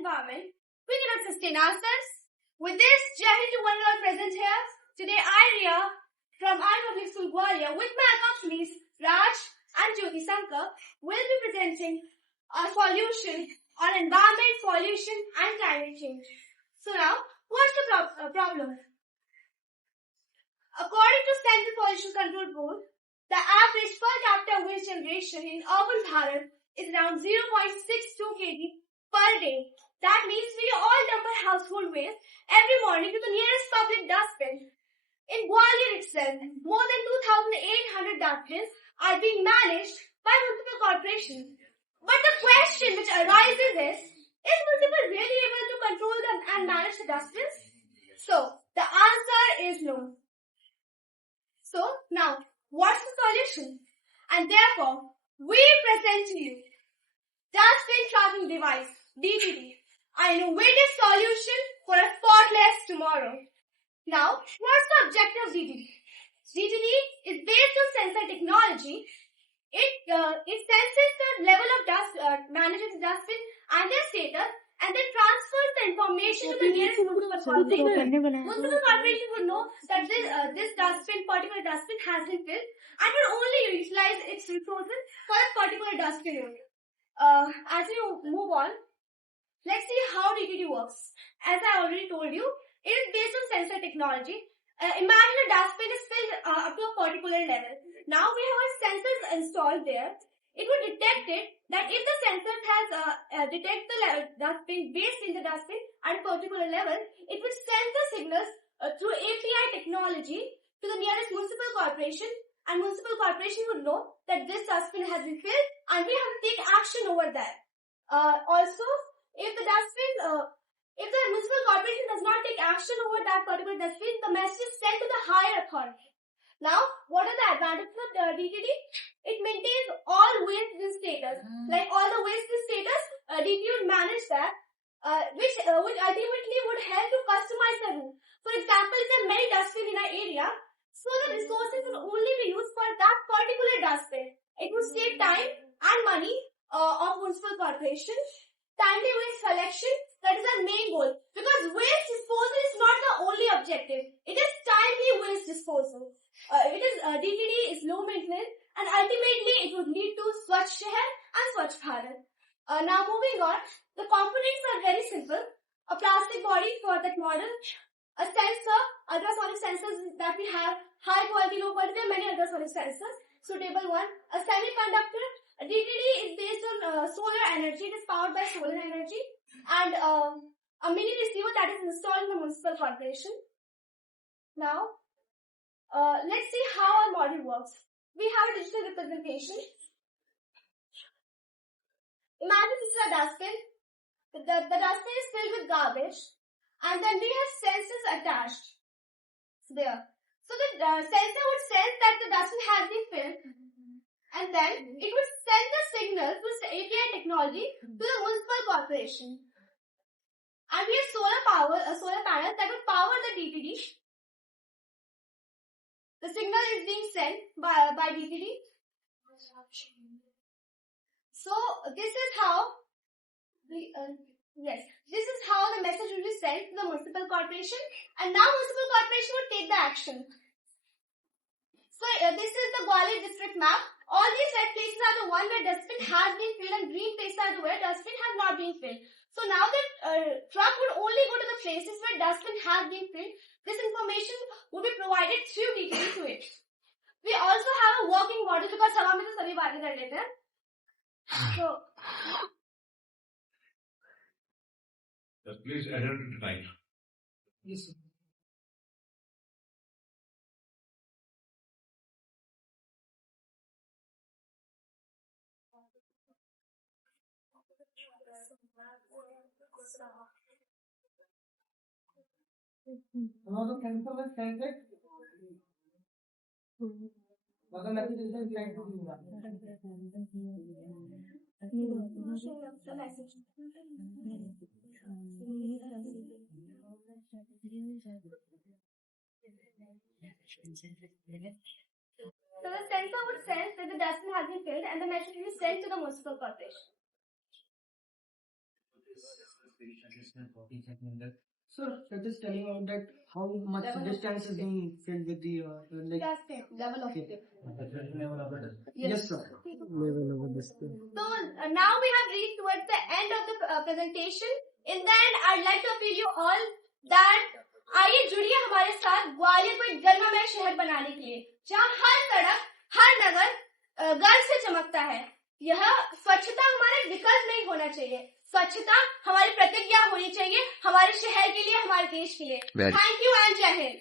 environment, we cannot sustain ourselves. With this, Jai Hind to one and all present here. Today I, Riya, from Iron Public School Gwalior, with my accomplices Raj and Jyoti Sankar, will be presenting a solution on environment, pollution and climate change. So now, what's the problem? According to Central Pollution Control Board, the average per capita waste generation in urban Bharat is around 0.62 kg per day. That means we all dump our household waste every morning to the nearest public dustbin. In Gwalior itself, more than 2,800 dustbins are being managed by municipal corporations. But the question which arises is municipal really able to control them and manage the dustbins? So, the answer is no. So, now, what's the solution? And therefore, we present to you Dustbin Tracking Device, DTD, an innovative solution for a spotless tomorrow. Now, what's the objective of DTD? DTD is based on sensor technology. It senses the level of dust, manages the dustbin and their status, and then transfers the information to the nearest municipal corporation. Municipal corporation would know that this particular dustbin has been filled, and will only utilize its resources for a particular dustbin only. As we move on, let's see how DTD works. As I already told you, it is based on sensor technology. Imagine a dustbin is filled up to a particular level. Now we have our sensors installed there. It would detect it that if the sensor has detect the dustbin waste in the dustbin at a particular level, it would send the signals through API technology to the nearest municipal corporation, and municipal corporation would know that this dustbin has been filled and we have to take action over that. Also, if the municipal corporation does not take action over that particular dustbin, the message is sent to the higher authority. Now, what are the advantages of the DTD? It maintains all waste in status. Like all the waste in status, DTD would manage that, which ultimately would help to customize the route. For example, if there are many dustbins in our area, so the resources will only be used for that particular dustbin. It would save time and money of municipal corporation. Timely waste collection, that is our main goal. Because waste disposal is not the only objective. It is timely waste disposal. DTD is low maintenance, and ultimately it would lead to Swachh Shahar and Swachh Bharat. Now moving on, the components are very simple. A plastic body for that model, a sensor, ultrasonic sensors that we have, high quality, low quality, there are many ultrasonic sensors, suitable one, a semiconductor. DTD is based on solar energy, it is powered by solar energy, and a mini receiver that is installed in the municipal corporation. Now, let's see how our model works. We have a digital representation. Imagine this is a dustbin. The dustbin is filled with garbage, and then we have sensors attached there. So the sensor would sense that the dustbin has been filled, and then it would send the signal through the API technology to the municipal corporation. And we have solar panels that would power the DTD. The signal is being sent by DTD. So this is how this is how the message will be sent to the municipal corporation, and now municipal corporation would take the action. So this is the Gwalior district map. All these red places are the one where dustbin has been filled, and green places are the where dustbin has not been filled. So now the truck would only go to the places where dustbin has been filled. This information would be provided through DTD to it. We also have a working model because हवा में तो सभी बातें कर लेते हैं. So please adhere to the time. Yes. Also, cancel the send it. मतलब message is sent to you. So the sensor would sense that the dustbin has been filled, and the message will be sent to the municipal corporation. So it is telling out that how much distance is being filled with the like. Level of Okay. Yes. Yes, sir. Level of distance. So now we have reached towards the end of the presentation. In the end, I'd like to appeal you all that आइए जुड़िए हमारे साथ ग्वालियर को एक गर्ममय शहर बनाने के लिए, जहाँ हर सड़क, हर नगर गर्व से चमकता है। यह स्वच्छता हमारा विकल्प नहीं होना चाहिए, स्वच्छता हमारी प्रतिज्ञा होनी चाहिए, हमारे शहर के लिए, हमारे देश के लिए। थैंक यू एंड जय हिंद।